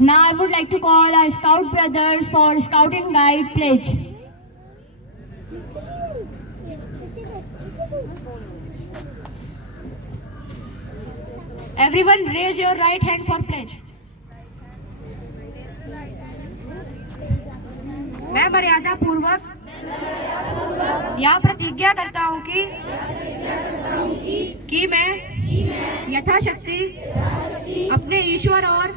Now I would like to call our Scout brothers for Scout and Guide pledge. Everyone raise your right hand for pledge. मैं मर्यादा पूर्वक यह प्रतिज्ञा करता हूँ कि मैं यथाशक्ति अपने ईश्वर और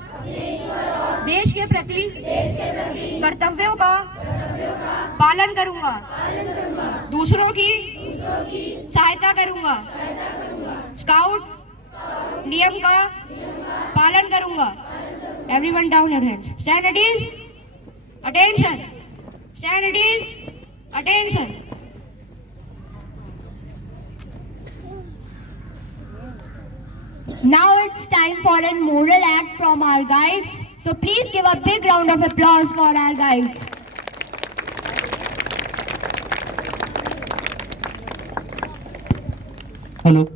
देश के प्रति कर्तव्यों का पालन करूंगा, दूसरों की सहायता करूंगा, स्काउट नियम का पालन करूंगा। Everyone down your hands. Stand at ease. Attention. Stand at ease. Attention. Now it's time for a moral act from our guides. So please give a big round of applause for our guides. Hello.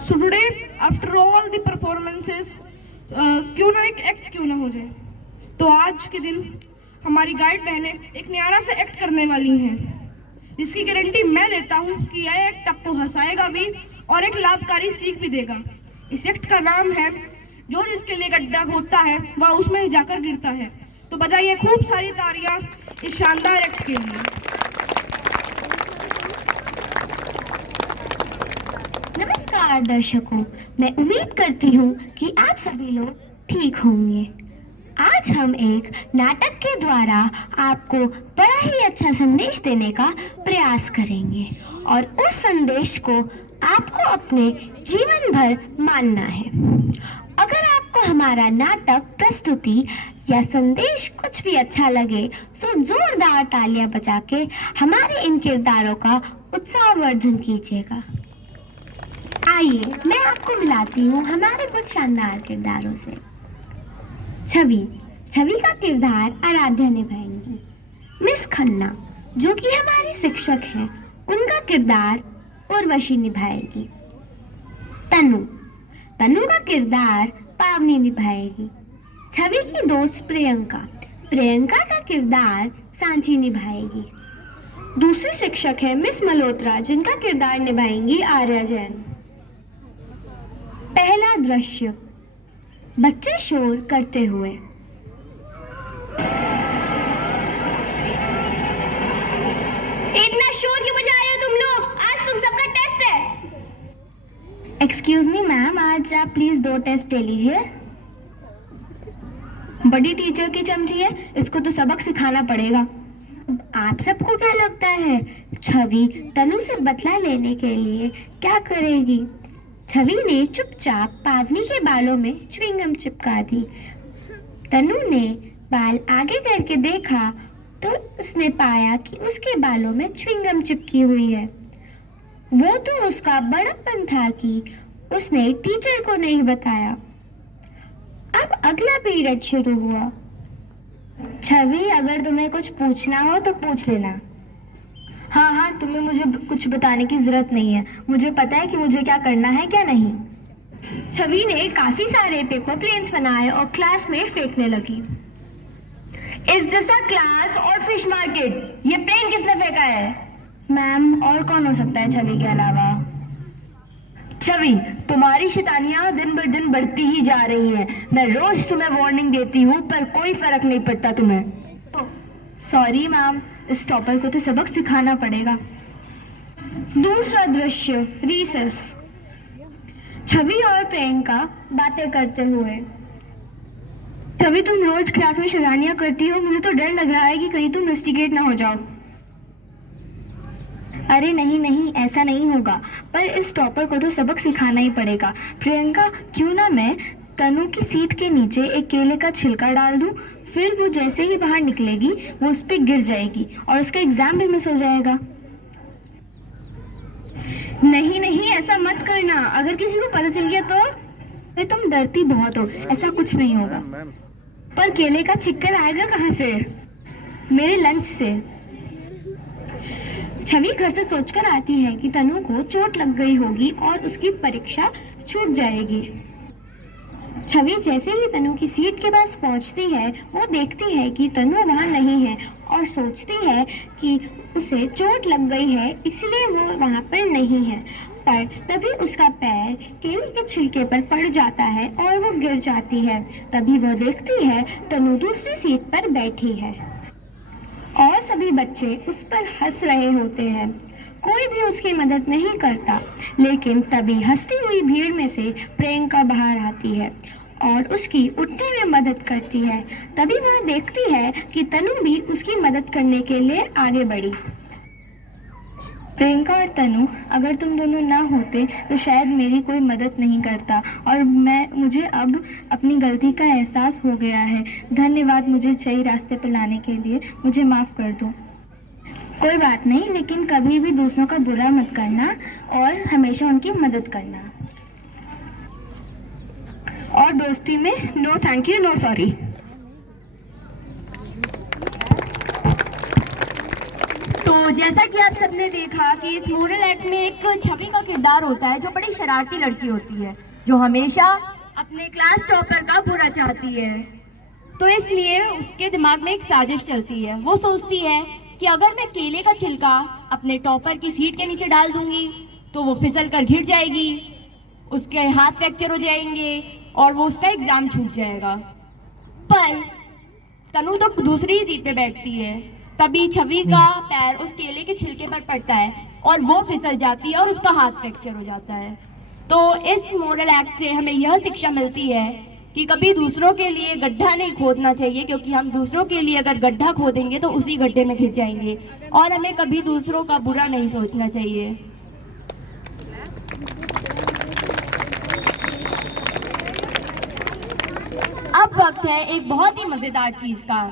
So today, after all the performances, क्यों ना एक act क्यों ना हो जाए। तो आज के दिन हमारी गाइड बहनें एक न्यारा सा एक्ट करने वाली हैं, जिसकी गारंटी मैं लेता हूँ कि यह एक्ट आपको हंसाएगा भी और एक लाभकारी सीख भी देगा। इस एक्ट का नाम है जो जिसके लिए गड्ढा खोदता है वह उसमें ही जाकर गिरता है। तो बजाइए खूब सारी तालियां इस शानदार एक्ट के लिए। नमस्कार दर्शकों, मैं उम्मीद करती हूँ कि आप सभी लोग ठीक होंगे। आज हम एक नाटक के द्वारा आपको बड़ा ही अच्छा संदेश देने का प्रयास करेंगे और उस संदेश को आपको अपने जीवन भर मानना है। अगर आपको हमारा नाटक, प्रस्तुति या संदेश कुछ भी अच्छा लगे तो जोरदार तालियां बजा के हमारे इन किरदारों का उत्साहवर्धन कीजिएगा। आइए मैं आपको मिलाती हूँ हमारे कुछ शानदार किरदारों से। छवि का किरदार आराध्या निभाएंगी। मिस खन्ना जो कि हमारी शिक्षक हैं, उनका किरदार उर्वशी निभाएगी। तनु का किरदार पावनी निभाएगी। छवि की दोस्त प्रियंका का किरदार सांची निभाएगी। दूसरी शिक्षक है मिस मल्होत्रा, जिनका किरदार निभाएंगी आर्या जैन। पहला दृश्य, बच्चे शोर करते हुए। इतना शोर क्यों मचा रहे हो तुम लोग? आज तुम सबका टेस्ट है। एक्सक्यूज मी मैम, आज आप प्लीज 2 टेस्ट ले लीजिए। बड़ी टीचर की चमची है, इसको तो सबक सिखाना पड़ेगा। आप सबको क्या लगता है छवि तनु से बदला लेने के लिए क्या करेगी? छवि ने चुपचाप पावनी के बालों में च्युइंगम चिपका दी। तनु ने बाल आगे करके देखा तो उसने पाया कि उसके बालों में च्युइंगम चिपकी हुई है। वो तो उसका बड़प्पन था कि उसने टीचर को नहीं बताया। अब अगला पीरियड शुरू हुआ। छवि, अगर तुम्हें कुछ पूछना हो तो पूछ लेना। हाँ, तुम्हें मुझे कुछ बताने की जरूरत नहीं है, मुझे पता है कि मुझे क्या करना है क्या नहीं। छवि ने काफी सारे पेपर प्लेन्स बनाए और क्लास में फेंकने लगी। इज दिस अ क्लास और फिश मार्केट? ये प्लेन किसने फेंका है? मैम, और कौन हो सकता है छवि के अलावा? छवि, तुम्हारी शैतानियां दिन ब दिन बढ़ती ही जा रही हैं। मैं रोज तुम्हें वार्निंग देती हूँ पर कोई फर्क नहीं पड़ता तुम्हें। सॉरी मैम, इस टॉपर को तो सबक सिखाना पड़ेगा। दूसरा दृश्य, रिसेस। छवि और प्रियंका बातें करते हुए। छवि, तुम रोज क्लास में शैतानियां करती हो, मुझे तो डर लग रहा है कि कहीं तुम इंस्टिगेट ना हो जाओ। अरे नहीं, ऐसा नहीं होगा, पर इस टॉपर को तो सबक सिखाना ही पड़ेगा। प्रियंका, क्यों ना मैं तनु की सीट के नीचे एक केले का छिलका डाल दूं, फिर वो जैसे ही बाहर निकलेगी वो उस पर गिर जाएगी और उसका एग्जाम भी मिस हो जाएगा। नहीं, ऐसा मत करना, अगर किसी को पता चल गया तो। तुम डरती बहुत हो, ऐसा कुछ नहीं होगा। पर केले का चिक्कर आएगा कहाँ से? मेरे लंच से। छवि घर से सोचकर आती है कि तनु को चोट लग गई होगी और उसकी परीक्षा छूट जाएगी। छवि जैसे ही तनु की सीट के पास पहुंचती है, वो देखती है कि तनु वहां नहीं है और सोचती है कि उसे चोट लग गई है, इसलिए वो वहां पर नहीं है। पर तभी उसका पैर केले के छिलके पर पड़ जाता है और वो गिर जाती है। तभी वो देखती है तनु दूसरी सीट पर बैठी है और सभी बच्चे उस पर हंस रहे होते हैं। कोई भी उसकी मदद नहीं करता, लेकिन तभी हंसती हुई भीड़ में से प्रियंका बाहर आती है और उसकी उठने में मदद करती है। तभी वह देखती है कि तनु भी उसकी मदद करने के लिए आगे बढ़ी। प्रियंका और तनु, अगर तुम दोनों ना होते तो शायद मेरी कोई मदद नहीं करता और मुझे अब अपनी गलती का एहसास हो गया है। धन्यवाद मुझे सही रास्ते पर लाने के लिए, मुझे माफ़ कर दो। कोई बात नहीं, लेकिन कभी भी दूसरों का बुरा मत करना और हमेशा उनकी मदद करना। और दोस्ती में no thank you, no sorry. तो जैसा कि आप सबने देखा कि इस मोरल एक्ट में एक छवि का किरदार होता है जो बड़ी शरारती लड़की होती है, जो हमेशा अपने क्लास टॉपर का बुरा चाहती है। तो इसलिए उसके दिमाग में एक साजिश चलती है। वो सोचती है कि अगर मैं केले का छिलका अपने टॉपर की सीट के नीचे डाल दूंगी तो वो फिसल कर गिर जाएगी, उसके हाथ फ्रैक्चर हो जाएंगे और वो उसका एग्जाम छूट जाएगा। पर तनु तो दूसरी ही सीट पे बैठती है। तभी छवि का पैर उस केले के छिलके पर पड़ता है और वो फिसल जाती है और उसका हाथ फ्रैक्चर हो जाता है। तो इस मोरल एक्ट से हमें यह शिक्षा मिलती है कि कभी दूसरों के लिए गड्ढा नहीं खोदना चाहिए, क्योंकि हम दूसरों के लिए अगर गड्ढा खोदेंगे तो उसी गड्ढे में गिर जाएंगे। और हमें कभी दूसरों का बुरा नहीं सोचना चाहिए। अब वक्त है एक बहुत ही मजेदार चीज का।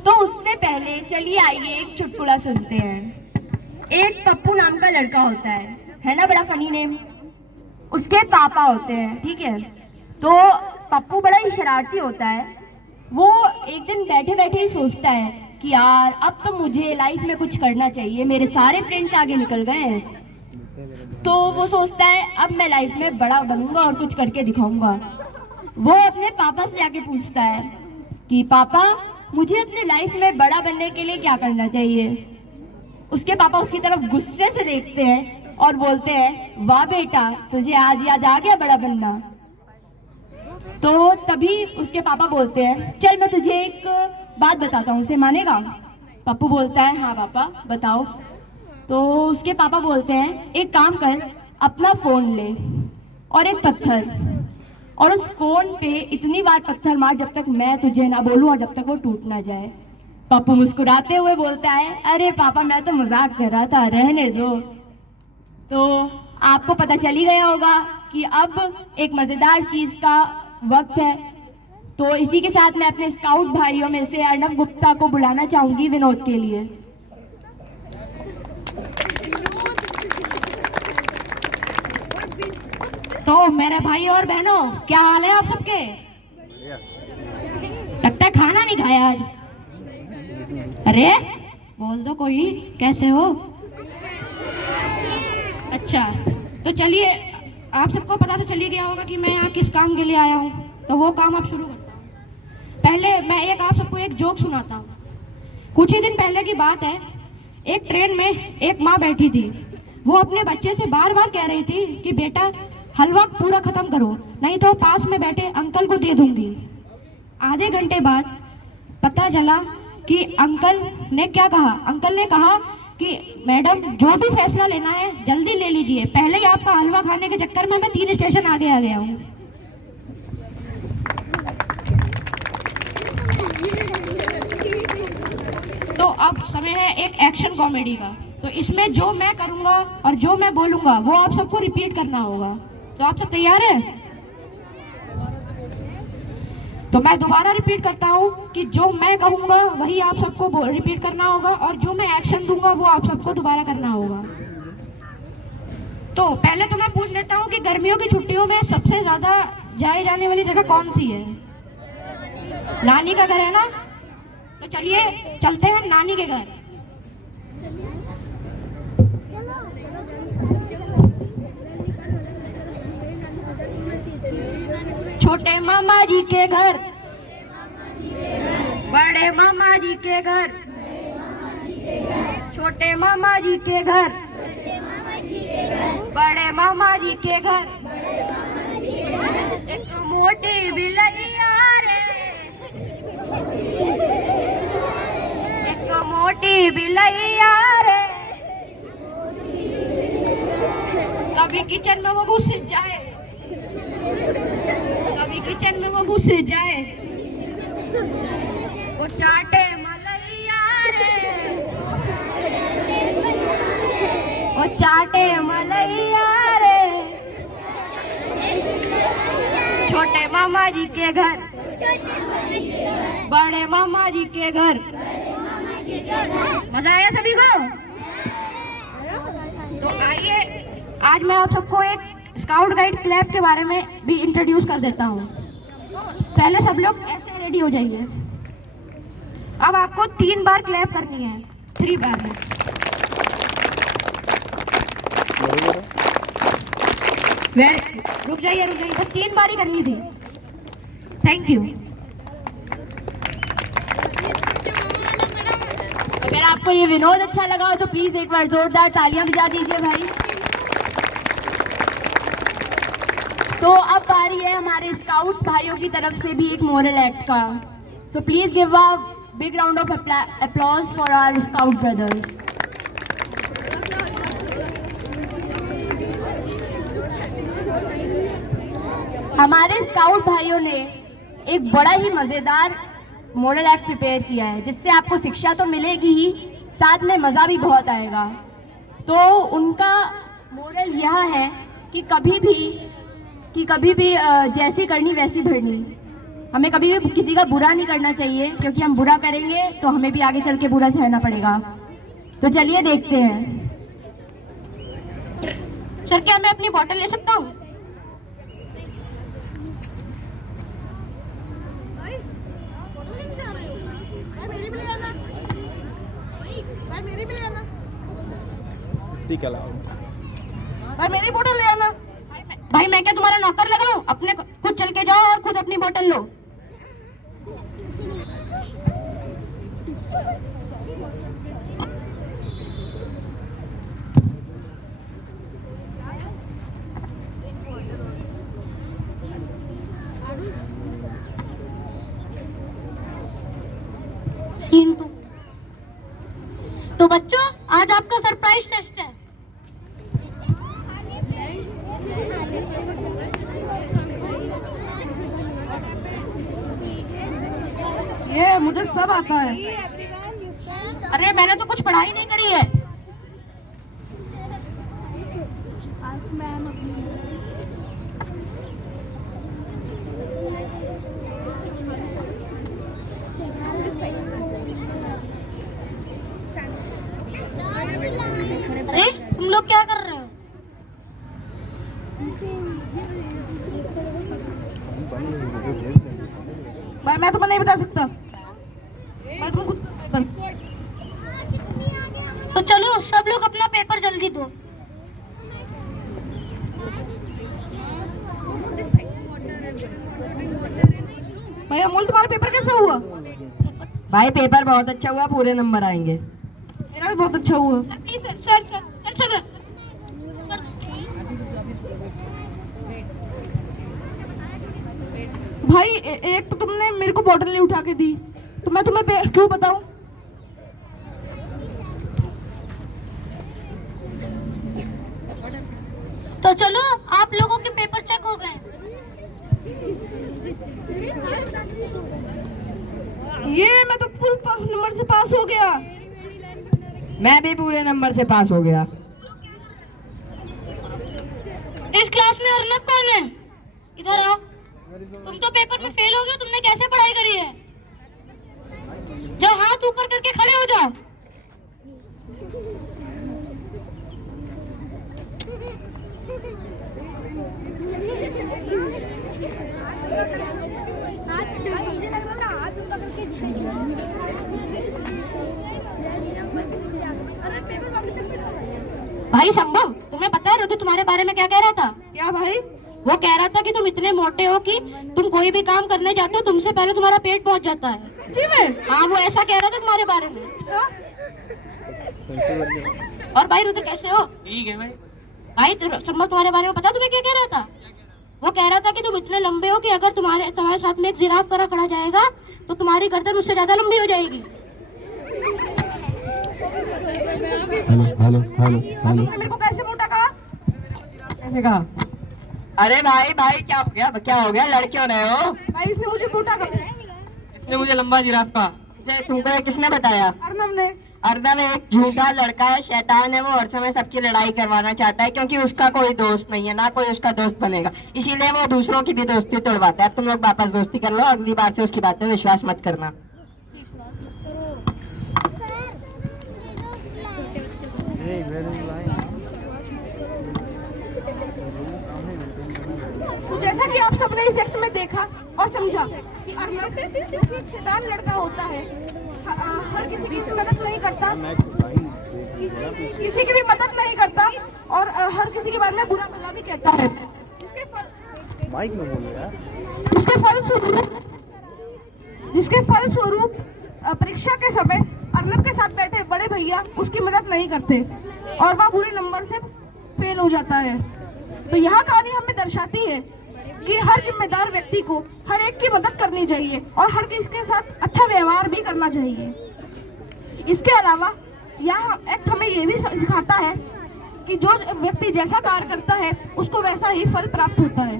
तो उससे पहले चलिए आइए एक चुटकुला सुनते हैं। एक पप्पू नाम का लड़का होता है ना, बड़ा फनी नेम। उसके पापा होते हैं, ठीक है। तो पप्पू बड़ा ही शरारती होता है। वो एक दिन बैठे बैठे ही सोचता है कि यार अब तो मुझे लाइफ में कुछ करना चाहिए, मेरे सारे फ्रेंड्स आगे निकल गए हैं। तो वो सोचता है अब मैं लाइफ में बड़ा बनूंगा और कुछ करके दिखाऊंगा। वो अपने पापा से आके पूछता है कि पापा मुझे अपने लाइफ में बड़ा बनने के लिए क्या करना चाहिए। उसके पापा उसकी तरफ गुस्से से देखते हैं और बोलते हैं वाह बेटा, तुझे आज याद आ गया बड़ा बनना। तो तभी उसके पापा बोलते हैं चल मैं तुझे एक बात बताता हूँ, उसे मानेगा? पप्पू बोलता है हाँ पापा बताओ। तो उसके पापा बोलते हैं एक काम कर, अपना फोन ले और एक पत्थर, और उस फोन पे इतनी बार पत्थर मार जब तक मैं तुझे ना बोलूं और जब तक वो टूट ना जाए। पप्पू मुस्कुराते हुए बोलता है अरे पापा मैं तो मजाक कर रहा था, रहने दो। तो आपको पता चल ही गया होगा कि अब एक मजेदार चीज का वक्त है। तो इसी के साथ मैं अपने स्काउट भाइयों में से अर्णव गुप्ता को बुलाना चाहूंगी विनोद के लिए। तो मेरे भाई और बहनों, क्या हाल है आप सबके? लगता है खाना नहीं खाया आज। अरे बोल दो कोई, कैसे हो? अच्छा तो चलिए, आप सबको पता तो चली गया होगा कि मैं यहाँ किस काम के लिए आया हूँ। तो वो काम अब शुरू करता हूँ। पहले मैं आप सबको एक जोक सुनाता हूँ। कुछ ही दिन पहले की बात है, एक ट्रेन में एक माँ बैठी थी। वो अपने बच्चे से बार बार कह रही थी कि बेटा हलवा पूरा खत्म करो, नहीं तो पास में बैठे अंकल को दे दूंगी। आधे घंटे बाद पता चला कि अंकल ने क्या कहा। अंकल ने कहा कि मैडम जो भी फैसला लेना है जल्दी ले लीजिए, पहले ही आपका हलवा खाने के चक्कर में मैं 3 स्टेशन आगे आ गया हूँ। तो अब समय है एक एक्शन कॉमेडी का। तो इसमें जो मैं करूंगा और जो मैं बोलूंगा वो आप सबको रिपीट करना होगा। तो आप सब तैयार हैं? तो मैं दोबारा रिपीट करता हूँ कि जो मैं कहूंगा वही आप सबको रिपीट करना होगा और जो मैं एक्शन दूंगा वो आप सबको दोबारा करना होगा। तो पहले तो मैं पूछ लेता हूँ कि गर्मियों की छुट्टियों में सबसे ज्यादा जाई जाने वाली जगह कौन सी है? नानी का घर है ना, तो चलिए चलते हैं नानी के घर। छोटे मामा जी के घर, बड़े मामा जी के घर, छोटे मामा जी के घर, बड़े मामा जी के घर। एक मोटी बिलैया रे, एक मोटी बिलैया रे, कभी किचन में वो घुस जाए, कभी किचन में वो घुस जाए, वो चाटे मलैया रे, वो चाटे मलैया रे। छोटे मामा जी के घर, बड़े मामा जी के घर। मजा आया सभी को? तो आइए आज मैं आप सबको एक स्काउट गाइड क्लैप के बारे में भी इंट्रोड्यूस कर देता हूँ। तो पहले सब लोग ऐसे रेडी हो जाइए। अब आपको 3 बार क्लैप करनी है, 3 बार में। रुक जाइए बस 3 बार ही करनी थी। Thank you. अगर आपको ये विनोद अच्छा लगा हो तो प्लीज एक बार जोरदार तालियां बजा दीजिए भाई। तो अब बारी है हमारे स्काउट्स भाइयों की तरफ से भी एक मोरल एक्ट का। So please give a big round of applause for our scout brothers. हमारे स्काउट भाइयों ने एक बड़ा ही मज़ेदार मोरल एक्ट प्रिपेयर किया है, जिससे आपको शिक्षा तो मिलेगी ही, साथ में मज़ा भी बहुत आएगा। तो उनका मोरल यह है कि कभी भी जैसी करनी वैसी भरनी। हमें कभी भी किसी का बुरा नहीं करना चाहिए, क्योंकि हम बुरा करेंगे तो हमें भी आगे चल के बुरा सहना पड़ेगा। तो चलिए देखते हैं। सर क्या मैं अपनी बोतल ले सकता हूँ? भाई मेरी बोतल ले आना। भाई मैं क्या तुम्हारा नौकर लगाऊं? अपने खुद चल के जाओ और खुद अपनी बोतल लो। सीन 2। तो बच्चों आज आपका सरप्राइज टेस्ट है। ये मुझे सब आता है। अरे मैंने तो कुछ पढ़ाई नहीं करी है। अरे तुम लोग क्या कर रहे हो? भाई मैं तुम्हें नहीं बता सकता। मैं तुमको तो चलो सब लोग अपना पेपर जल्दी दो। भाई अमोल तुम्हारा पेपर कैसा हुआ? भाई पेपर बहुत अच्छा हुआ, पूरे नंबर आएंगे। मेरा भी बहुत अच्छा हुआ। सर भाई एक तो तुमने मेरे को बॉटल नहीं उठा के दी, तो मैं तुम्हें क्यों बताऊं? तो चलो आप लोगों के पेपर चेक हो गए। ये मैं तो फुल नंबर से पास हो गया। मैं भी पूरे नंबर से पास हो गया। इस क्लास में अर्नब कौन है? इधर आओ। तुम तो पेपर में फेल हो गए, तुमने कैसे पढ़ाई करी है? जाओ हाथ ऊपर करके खड़े हो जाओ। भाई संभव, तुम्हें पता है ऋतु तुम्हारे बारे में क्या कह रहा था? क्या भाई? वो कह रहा था कि तुम इतने मोटे हो कि तुम कोई भी काम करने जाते हो तुमसे पहले तुम्हारा पेट पहुंच जाता है। जी में? हाँ, वो ऐसा कह रहा था तुम्हारे बारे में। और भाई रुद्र कैसे हो? ठीक है भाई। भाई संभव तुम्हारे बारे में पता तुम्हें क्या कह रहा था? वो कह रहा था कि तुम इतने लंबे हो कि अगर तुम्हारे साथ में एक जिराफ खड़ा जाएगा तो तुम्हारी गर्दन उससे ज्यादा लंबी हो जाएगी। तुमने मेरे को कैसे मोटा कहा? कैसे कहा? अरे भाई भाई क्या हो गया, लड़ क्यों रहे हो? भाई इसने मुझे मोटा कहा। इसने मुझे लंबा जिराफ कहा। तुमको ये किसने बताया? अर्नब ने। अर्नब एक झूठा लड़का है, शैतान है, वो हर समय सबकी लड़ाई करवाना चाहता है क्योंकि उसका कोई दोस्त नहीं है, ना कोई उसका दोस्त बनेगा, इसीलिए वो दूसरों की भी दोस्ती तोड़वाता है। अब तुम लोग वापस दोस्ती कर लो, अगली बार से उसकी बात में विश्वास मत करना। तो जैसा कि आप सबने इस एक्ट में देखा और समझा कि अर्नब शैतान लड़का होता है, हर किसी की मदद नहीं करता, किसी की भी मदद नहीं करता और हर किसी के बारे में बुरा भला भी कहता है। जिसके फलस्वरूप परीक्षा के समय अर्नब के साथ बैठे बड़े भैया उसकी मदद नहीं करते और वह बुरे नंबर से फेल हो जाता है। तो यह कहानी हमें दर्शाती है कि हर जिम्मेदार व्यक्ति को हर एक की मदद करनी चाहिए और हर किसी के साथ अच्छा व्यवहार भी करना चाहिए। इसके अलावा यह एक्ट हमें ये भी सिखाता है कि जो व्यक्ति जैसा कार्य करता है उसको वैसा ही फल प्राप्त होता है।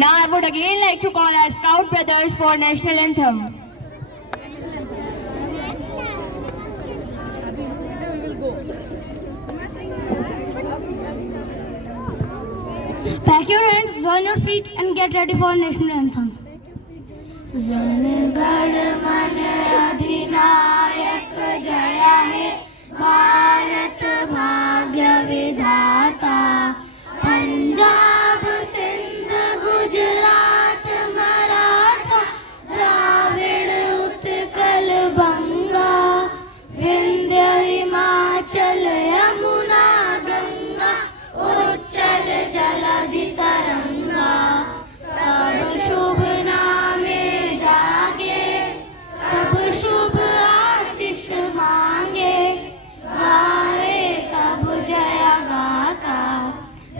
Now I would again like to call our Scout brothers for national anthem. Pack your hands, join your feet and get ready for national anthem. जनगण मन अधिनायक जय हे भारत भाग्य विधाता। पंजाब सिंध गुजरात मराठा द्राविड़ उत्कल बंगा विंध्य हिमाचल यमुना गंगा उच्चल जलधि तरंगा। तब शुभ नामे जागे तब शुभ आशीष मांगे गाए तब जय गाता।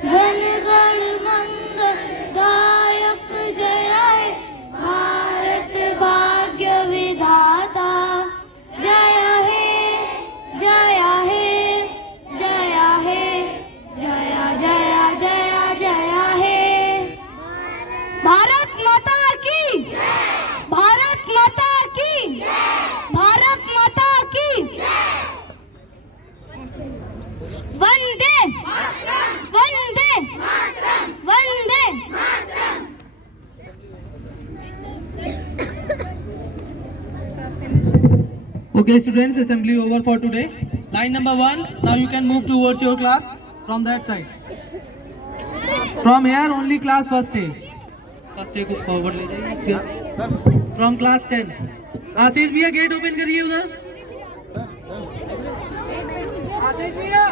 जनगण मंगल दायक जय हे भारत भाग्य विधाता। जय हे जय हे जय हे जय जय जय जय हे। भारत माता की भारत माता की भारत माता की वंदे वंदे वंदे। Okay students, assembly over for today. Line number 1, now you can move towards your class from that side. From here only class first day. First day को forward ले जाइए. From class 10. आशीष भैया गेट ओपन करिए उधर. आशीष भैया.